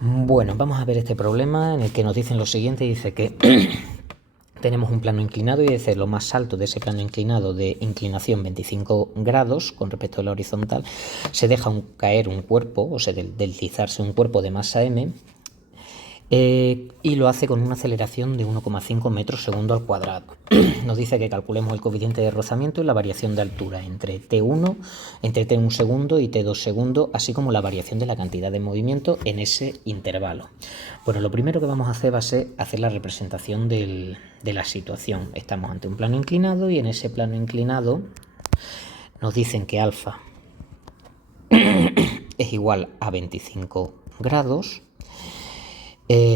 Bueno, vamos a ver este problema en el que nos dicen lo siguiente. Dice que tenemos un plano inclinado y dice lo más alto de ese plano inclinado de inclinación 25 grados con respecto a la horizontal, se deja caer un cuerpo, o sea, deslizarse un cuerpo de masa m, y lo hace con una aceleración de 1,5 metros segundo al cuadrado. Nos dice que calculemos el coeficiente de rozamiento y la variación de altura entre T1, entre T1 segundo y T2 segundo, así como la variación de la cantidad de movimiento en ese intervalo. Bueno, lo primero que vamos a hacer va a ser hacer la representación de la situación. Estamos ante un plano inclinado y en ese plano inclinado nos dicen que alfa es igual a 25 grados.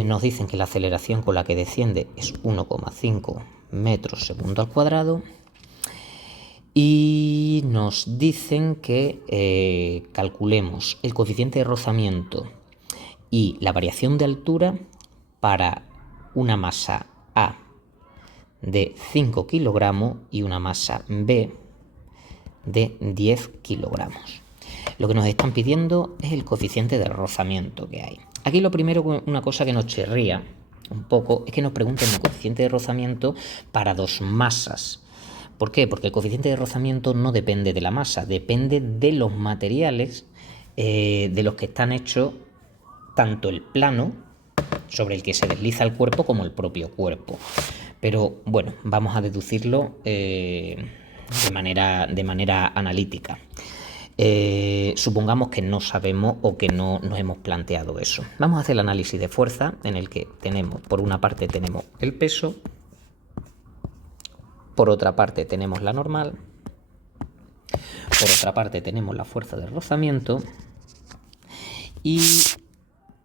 Nos dicen que la aceleración con la que desciende es 1,5 metros segundo al cuadrado y nos dicen que calculemos el coeficiente de rozamiento y la variación de altura para una masa A de 5 kilogramos y una masa B de 10 kilogramos. Lo que nos están pidiendo es el coeficiente de rozamiento que hay. Aquí lo primero, una cosa que nos chirría un poco, es que nos pregunten el coeficiente de rozamiento para dos masas. ¿Por qué? Porque el coeficiente de rozamiento no depende de la masa, depende de los materiales de los que están hechos tanto el plano sobre el que se desliza el cuerpo como el propio cuerpo. Pero bueno, vamos a deducirlo de manera analítica. Supongamos que no sabemos o que no nos hemos planteado eso. Vamos a hacer el análisis de fuerza en el que tenemos, por una parte tenemos el peso, por otra parte tenemos la normal, por otra parte tenemos la fuerza de rozamiento y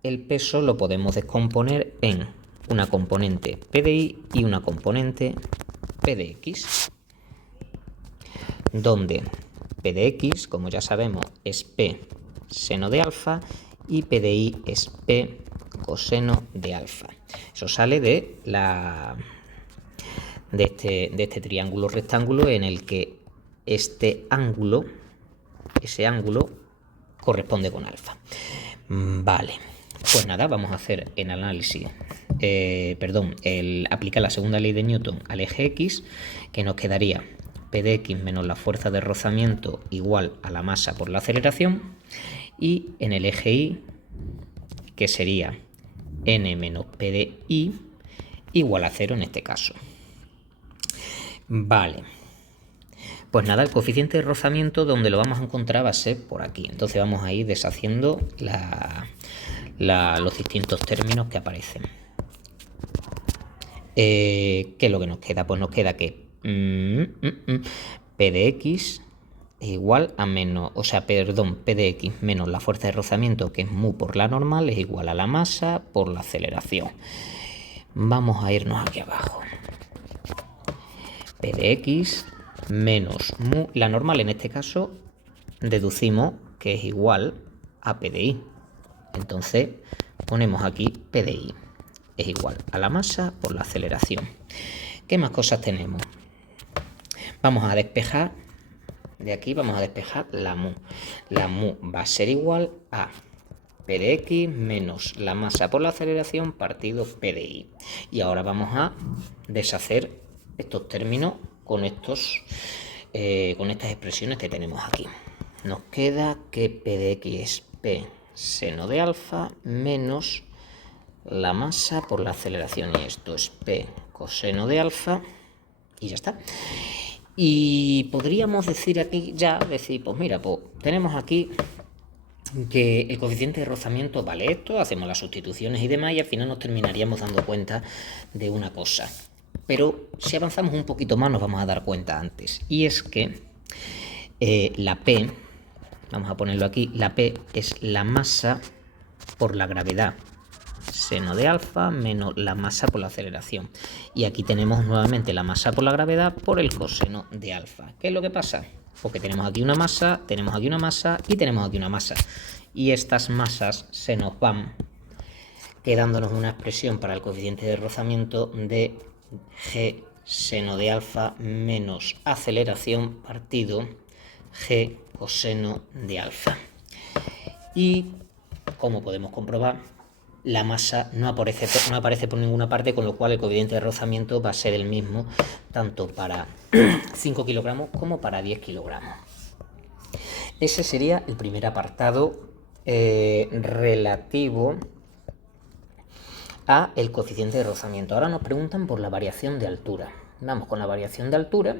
el peso lo podemos descomponer en una componente PDI y una componente PDX, donde PDX, como ya sabemos, es P seno de alfa y PDI es P coseno de alfa. Eso sale de este triángulo rectángulo en el que ese ángulo corresponde con alfa. Vale, pues nada, vamos a hacer el análisis, aplicar la segunda ley de Newton al eje X, que nos quedaría P de X menos la fuerza de rozamiento igual a la masa por la aceleración, y en el eje Y, que sería N menos P de I igual a 0 en este caso. Vale, pues nada, el coeficiente de rozamiento donde lo vamos a encontrar va a ser por aquí. Entonces vamos a ir deshaciendo los distintos términos que aparecen. ¿Qué es lo que nos queda? Pues nos queda que P de X es igual a P de X menos la fuerza de rozamiento, que es mu por la normal, es igual a la masa por la aceleración. Vamos a irnos aquí abajo. P de X menos mu, la normal en este caso deducimos que es igual a P de I. Entonces ponemos aquí P de I es igual a la masa por la aceleración. ¿Qué más cosas tenemos? Vamos a despejar, de aquí vamos a despejar la mu. La mu va a ser igual a P de X menos la masa por la aceleración partido P de I. Y ahora vamos a deshacer estos términos con estas expresiones que tenemos aquí. Nos queda que P de X es P seno de alfa menos la masa por la aceleración, y esto es P coseno de alfa, y ya está. Y podríamos decir aquí pues mira, pues tenemos aquí que el coeficiente de rozamiento vale esto, hacemos las sustituciones y demás, y al final nos terminaríamos dando cuenta de una cosa. Pero si avanzamos un poquito más nos vamos a dar cuenta antes, y es que la P, vamos a ponerlo aquí, la P es la masa por la gravedad seno de alfa menos la masa por la aceleración. Y aquí tenemos nuevamente la masa por la gravedad por el coseno de alfa. ¿Qué es lo que pasa? Porque tenemos aquí una masa, tenemos aquí una masa y tenemos aquí una masa. Y estas masas se nos van quedándonos una expresión para el coeficiente de rozamiento de G seno de alfa menos aceleración partido G coseno de alfa. Y como podemos comprobar, la masa no aparece por ninguna parte, con lo cual el coeficiente de rozamiento va a ser el mismo tanto para 5 kilogramos como para 10 kilogramos. Ese sería el primer apartado relativo a el coeficiente de rozamiento. Ahora nos preguntan por la variación de altura. Vamos con la variación de altura.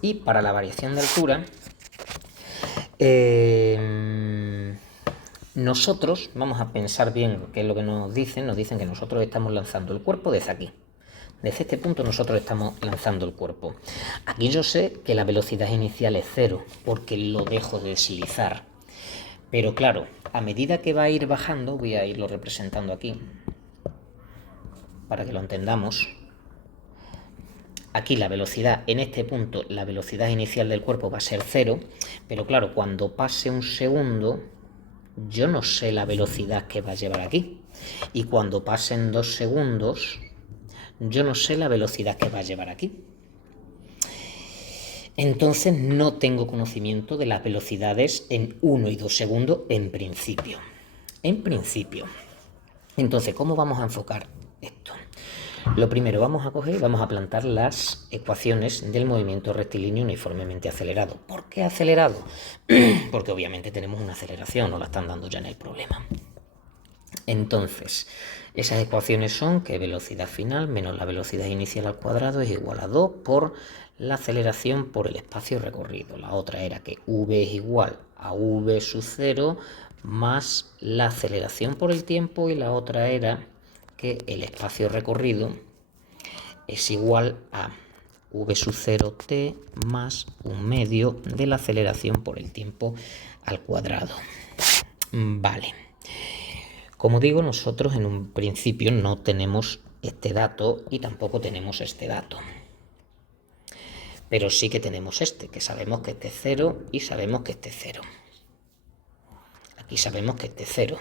Y para la variación de altura, nosotros vamos a pensar bien qué es lo que nos dicen. Nos dicen que nosotros estamos lanzando el cuerpo desde aquí. Desde este punto nosotros estamos lanzando el cuerpo. Aquí yo sé que la velocidad inicial es 0 porque lo dejo de deslizar. Pero claro, a medida que va a ir bajando, voy a irlo representando aquí para que lo entendamos. Aquí la velocidad, en este punto, la velocidad inicial del cuerpo va a ser 0, pero claro, cuando pase un segundo, yo no sé la velocidad que va a llevar aquí. Y cuando pasen 2 segundos, yo no sé la velocidad que va a llevar aquí. Entonces no tengo conocimiento de las velocidades en 1 y 2 segundos en principio. Entonces, ¿cómo vamos a enfocar esto? Lo primero, vamos a coger y vamos a plantar las ecuaciones del movimiento rectilíneo uniformemente acelerado. ¿Por qué acelerado? Porque obviamente tenemos una aceleración, nos la están dando ya en el problema. Entonces, esas ecuaciones son que velocidad final menos la velocidad inicial al cuadrado es igual a 2 por la aceleración por el espacio recorrido. La otra era que v es igual a v sub 0 más la aceleración por el tiempo, y la otra era que el espacio recorrido es igual a v sub 0t más un medio de la aceleración por el tiempo al cuadrado. Vale. Como digo, nosotros en un principio no tenemos este dato y tampoco tenemos este dato. Pero sí que tenemos este, que sabemos que este es 0 y sabemos que este es 0. Aquí sabemos que este es 0.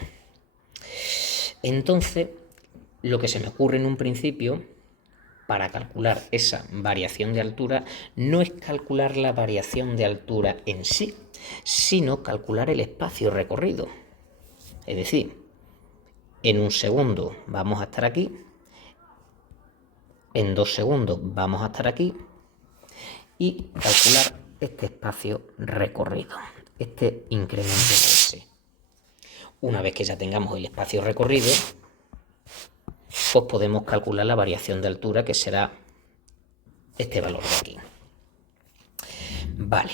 Entonces, lo que se me ocurre en un principio para calcular esa variación de altura no es calcular la variación de altura en sí, sino calcular el espacio recorrido. Es decir, en un segundo vamos a estar aquí, en 2 segundos vamos a estar aquí, y calcular este espacio recorrido, este incremento de S. Una vez que ya tengamos el espacio recorrido, pues podemos calcular la variación de altura, que será este valor de aquí. Vale,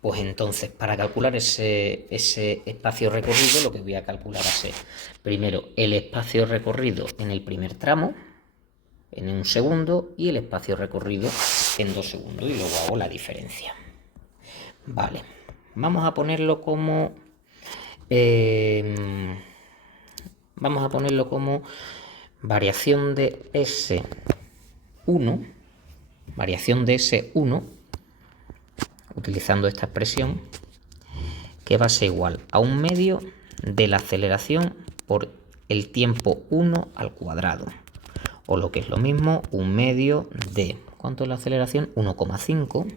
pues entonces para calcular ese espacio recorrido, lo que voy a calcular va a ser primero el espacio recorrido en el primer tramo, en un segundo, y el espacio recorrido en 2 segundos, y luego hago la diferencia. Vale, vamos a ponerlo como variación de S1, utilizando esta expresión, que va a ser igual a un medio de la aceleración por el tiempo 1 al cuadrado. O lo que es lo mismo, un medio de, ¿cuánto es la aceleración? 1,5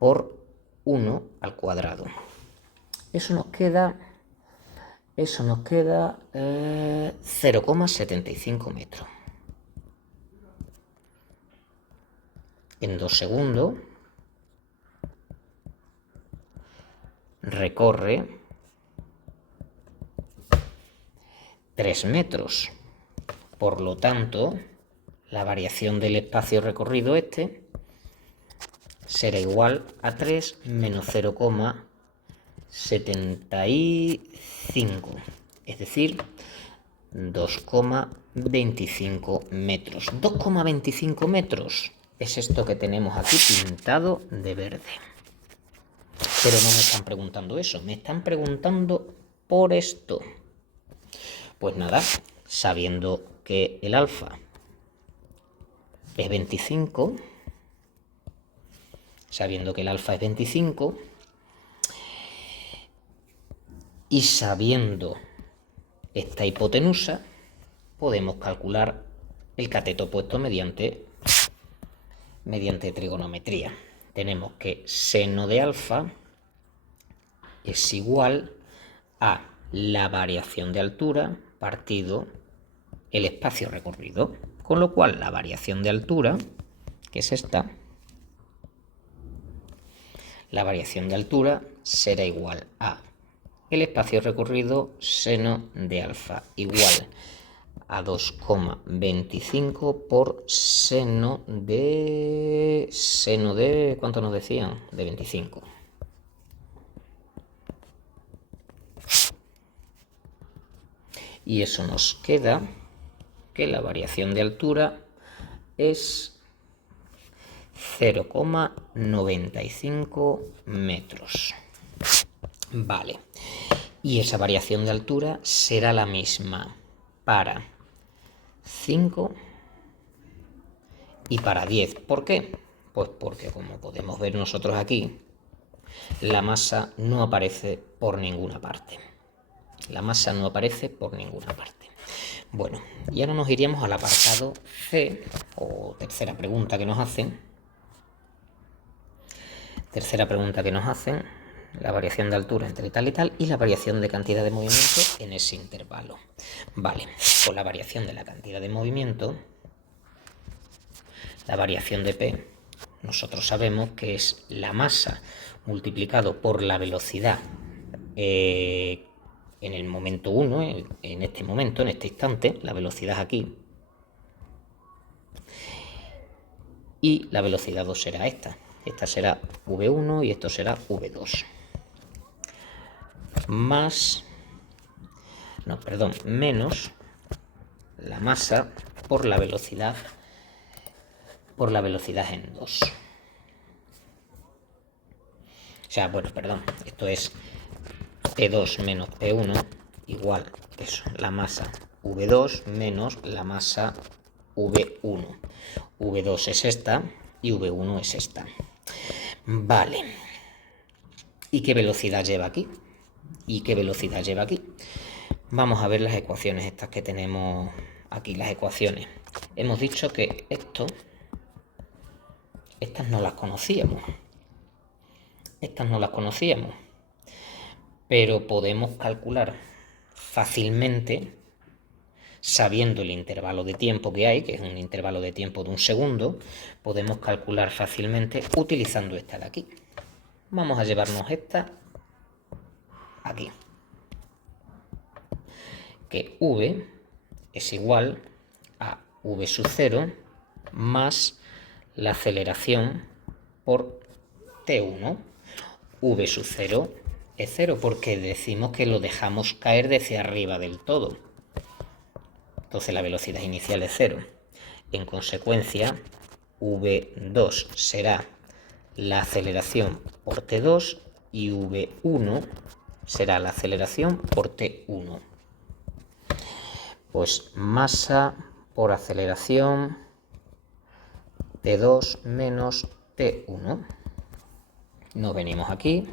por 1 al cuadrado. Eso nos queda 0,75 metros. En 2 segundos recorre 3 metros. Por lo tanto, la variación del espacio recorrido será igual a 3 menos 0,75, es decir, 2,25 metros. 2,25 metros es esto que tenemos aquí pintado de verde. Pero no me están preguntando eso, me están preguntando por esto. Pues nada, sabiendo que el alfa es 25, y sabiendo esta hipotenusa, podemos calcular el cateto opuesto mediante trigonometría. Tenemos que seno de alfa es igual a la variación de altura partido el espacio recorrido. Con lo cual la variación de altura, que es esta, la variación de altura será igual a el espacio recorrido seno de alfa igual a 2,25 por seno de... ¿cuánto nos decían? De 25. Y eso nos queda que la variación de altura es 0,95 metros. Vale. Y esa variación de altura será la misma para 5 y para 10. ¿Por qué? Pues porque, como podemos ver nosotros aquí, la masa no aparece por ninguna parte. La masa no aparece por ninguna parte. Bueno, y ahora nos iríamos al apartado C, o tercera pregunta que nos hacen. Tercera pregunta que nos hacen, la variación de altura entre tal y tal y la variación de cantidad de movimiento en ese intervalo. Vale, con la variación de la cantidad de movimiento, la variación de P, nosotros sabemos que es la masa multiplicado por la velocidad en el momento 1, en este momento, en este instante, la velocidad aquí, y la velocidad 2 será esta. Esta será V1 y esto será V2. Menos la masa por la velocidad en 2. O sea, bueno, perdón, esto es P2 menos P1 igual eso, la masa V2 menos la masa V1. V2 es esta y V1 es esta. Vale. ¿Y qué velocidad lleva aquí? ¿Y qué velocidad lleva aquí? Vamos a ver las ecuaciones estas que tenemos aquí, las ecuaciones. Hemos dicho que estas no las conocíamos. Pero podemos calcular fácilmente, sabiendo el intervalo de tiempo que hay, que es un intervalo de tiempo de 1 segundo, podemos calcular fácilmente utilizando esta de aquí. Vamos a llevarnos esta aquí. Que V es igual a V sub 0 más la aceleración por T1. V sub 0 es 0 porque decimos que lo dejamos caer desde arriba del todo. Entonces la velocidad inicial es 0. En consecuencia, V2 será la aceleración por T2 y V1 será la aceleración por T1. Pues masa por aceleración T2 menos T1. Nos venimos aquí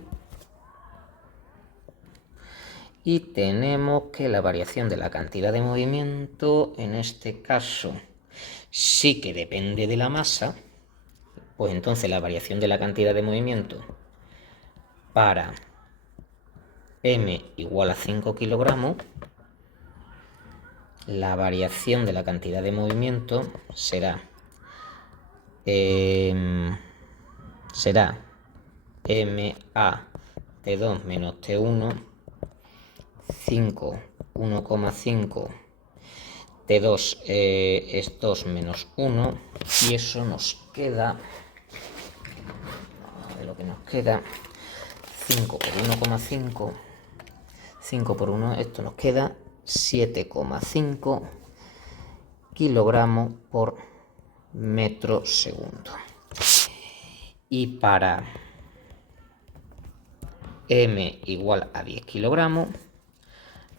y tenemos que la variación de la cantidad de movimiento, en este caso, sí que depende de la masa. Pues entonces la variación de la cantidad de movimiento para m igual a 5 kilogramos, la variación de la cantidad de movimiento será ma T2 menos T1, 5, 1,5, T2 es 2 menos 1, y eso nos queda, vamos a ver lo que nos queda, 5 por 1,5, 5 por 1, esto nos queda 7,5 kilogramos por metro segundo. Y para m igual a 10 kilogramos,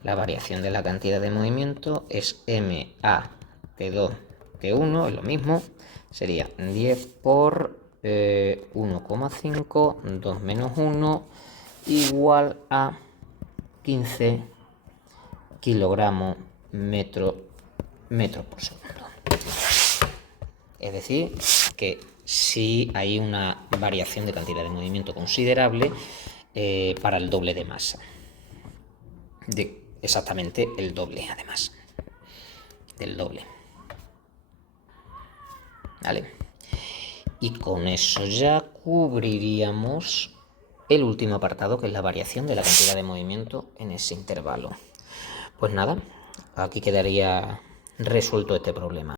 la variación de la cantidad de movimiento es ma T2 T1, es lo mismo, sería 10 por 1,5, 2 menos 1, igual a 15 kilogramos metro por segundo. Es decir, que sí hay una variación de cantidad de movimiento considerable para el doble de masa. de exactamente el doble, además, del doble. ¿Vale? Y con eso ya cubriríamos el último apartado, que es la variación de la cantidad de movimiento en ese intervalo. Pues nada, aquí quedaría resuelto este problema.